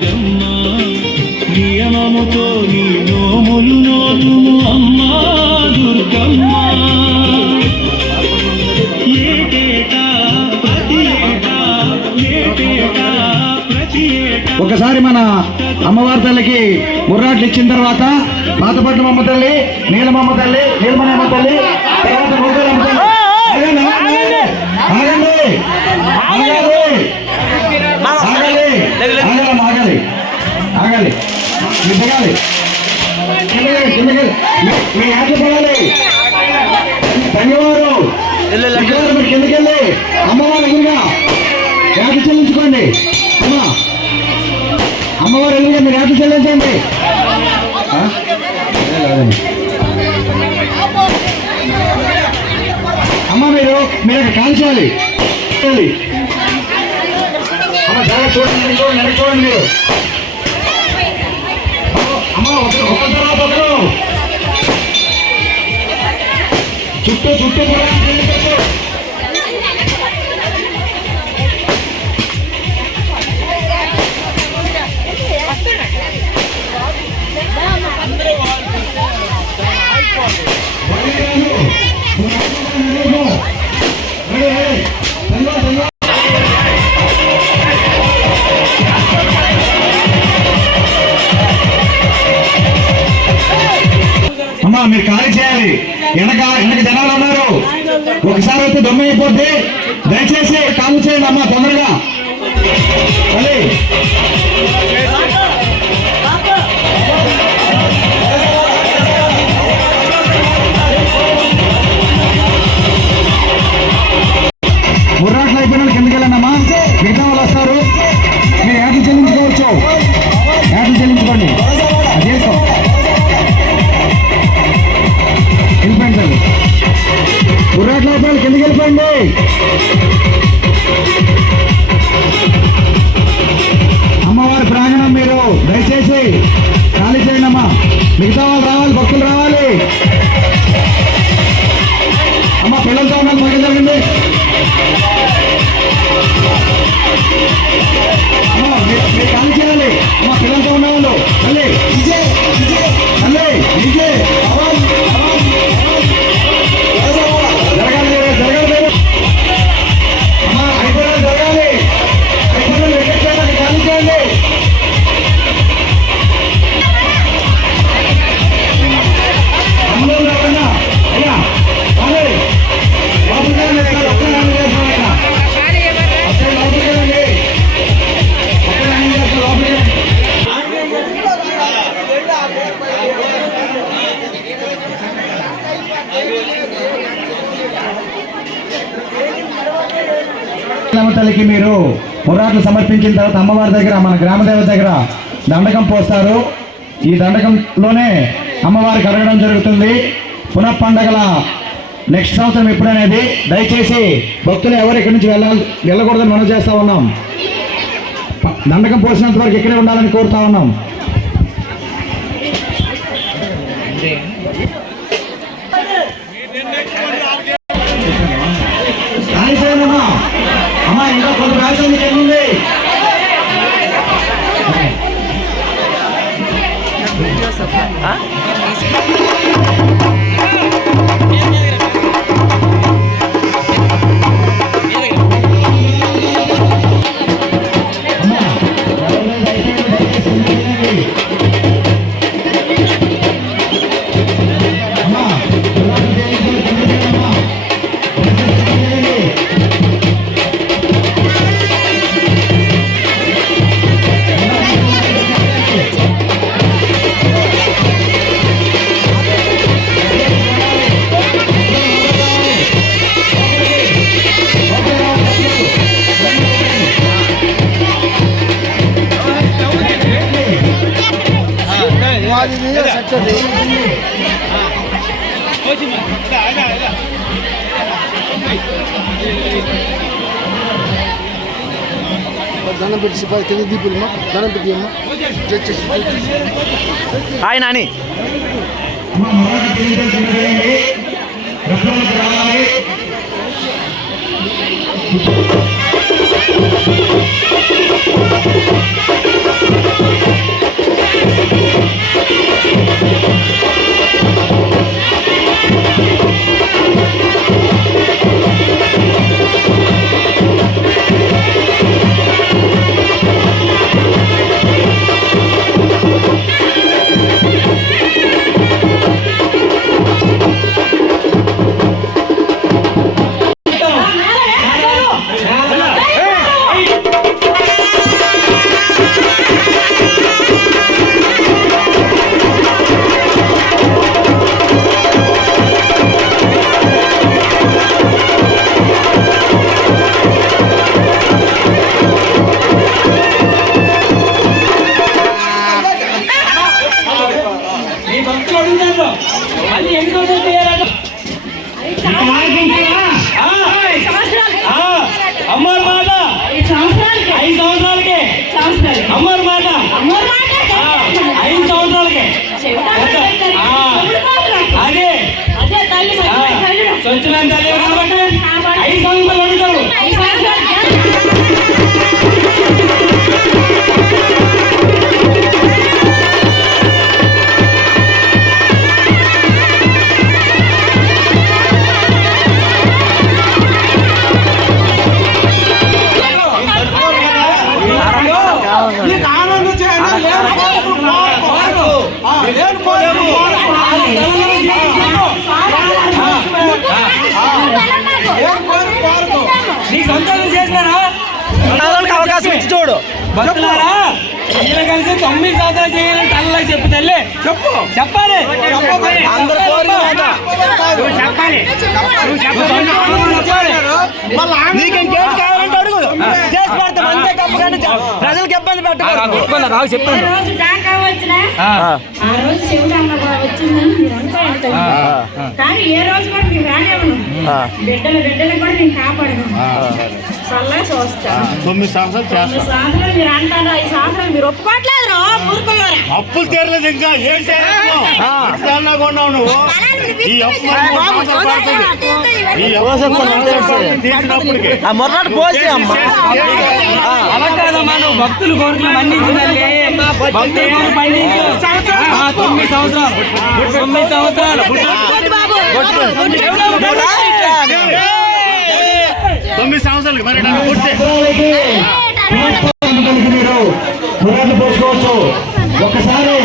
దుర్గమ్మ నియమముతో నీ నోములు నోతుము అమ్మా దుర్గమ్మ ఏటేటా ప్రతి ఏటా ఏటేటా ప్రతి ఏటా. ఒకసారి మన అమ్మవారి తల్లికి ముర్రాట్లు ఇచ్చిన తర్వాత పాతపట్నం అమ్మ తల్లి, నీలమమ్మ తల్లి, నీలమనమ్మ తల్లి, తర్వాత ముగ్గురమ్మ తల్లి. ఆగాలి ఆగాలి దిగాలి మీ ఆటలు పడాలి. ధన్యవారు మీరు కిందకెళ్ళి అమ్మవారు ఎదురుగా యాట చెల్లించుకోండి. అమ్మవారు ఎదురుగా మీరు యాట చెల్లించండి. అమ్మ మీరు కాల్చాలి. అమ్మ చాలా చూడండి చూడండి చూడండి మీరు. అమ్మ ఒక తర్వాత ఒకరు చుట్టూ చుట్టూ అమ్మా మీరు ఖాళీ చేయాలి. వెనక జనాలు ఉన్నారు. ఒకసారి అయితే దొమ్మ అయిపోతే దయచేసి ఖాళీ చేయండి అమ్మా తొందరగా. ముర్రాట్లు అయిపోయిన కిందకి వెళ్ళండమ్మా. మిగతా వాళ్ళు వస్తారు. మీరు యాట్లు చెల్లించుకోవచ్చు. యాట్లు చెల్లించుకోండి. చేస్తాం వెళ్ళిపోయింది. ముర్రాట్లు అయిపోయి కిందకి వెళ్ళిపోయింది. అమ్మవారి ప్రాంగణం మీరు దయచేసి ఖాళీ చేయండి అమ్మా. మిగతా వాళ్ళు రావాలి, భక్తులు రావాలి. అమ్మ పిల్లలతో ఉన్నది మాకు జరిగింది. అమ్మ మీరు ఖాళీ చేయాలి. అమ్మ పిల్లలతో ఉన్నవాళ్ళు మళ్ళీ జరగాలి జరగాలి. అమ్మ అయిపోయినా జరగాలి. అయిపోయినా వెంకటేశ్వరాన్ని ఖాళీ చేయండి. అందరూ రాకుండా అయ్యా తల్లికి మీరు ముర్రాట్లు సమర్పించిన తర్వాత అమ్మవారి దగ్గర మన గ్రామ దేవత దగ్గర దండకం పోస్తారు. ఈ దండకంలోనే అమ్మవారికి అడగడం జరుగుతుంది. పునః పండగల నెక్స్ట్ సంవత్సరం ఎప్పుడనేది దయచేసి భక్తులు ఎవరు ఇక్కడి నుంచి వెళ్ళకూడదని మనం చేస్తా ఉన్నాం. దండకం పోసినంత వరకు ఇక్కడే ఉండాలని కోరుతా ఉన్నాం. అమ్మా ఇంకా కొంత రాజ్యం ఏముంది. దండం పెట్టి తెలియ దీపులమ్మా దండం పెట్టి అమ్మా. హాయ్ నాని. భక్తులారా అందరూ కలిసి 9 సంవత్సరాలు చేయాలని తల్లిలా చెప్పు తల్లి చెప్పు చెప్పాలి అందరూ నీకేం కావాలంటే అడుగు చేసి పెడతాం అంతే తప్ప కానీ ప్రజలకు ఇబ్బంది పెట్టాలి రావు చెప్తాను రోజు దాకా వచ్చినా ఆ రోజు శివుడు అన్న వచ్చిందని మీరు అనుకోండి కానీ ఏ రోజు కూడా మీరు రానివ్వను బిడ్డలు కూడా నేను కాపాడను చల్లగా చూస్తాను 9 సంవత్సరాలు 9 సంవత్సరాలు మీరు అంటారు 5 సంవత్సరాలు మీరు ఒప్పుకోవట్లేదు రా మూర్ఖులారా. అప్పులు తీరలేదు ఇంకా ఏం చేయాలనుకున్నావు నువ్వు ఈ అప్పులు తీర్చినప్పటికి మొన్నటి పోసి అమ్మ అలా కాదమ్మా నువ్వు భక్తులు కోరికలు మన్నించిందండి భక్తులు కోరిక మన్నించు 9 సంవత్సరాలు 9 సంవత్సరాలు 9 సంవత్సరాలకి మరి నన్ను పూర్తి మీరు పురాణాలు పోసుకోవచ్చు. ఒక్కసారి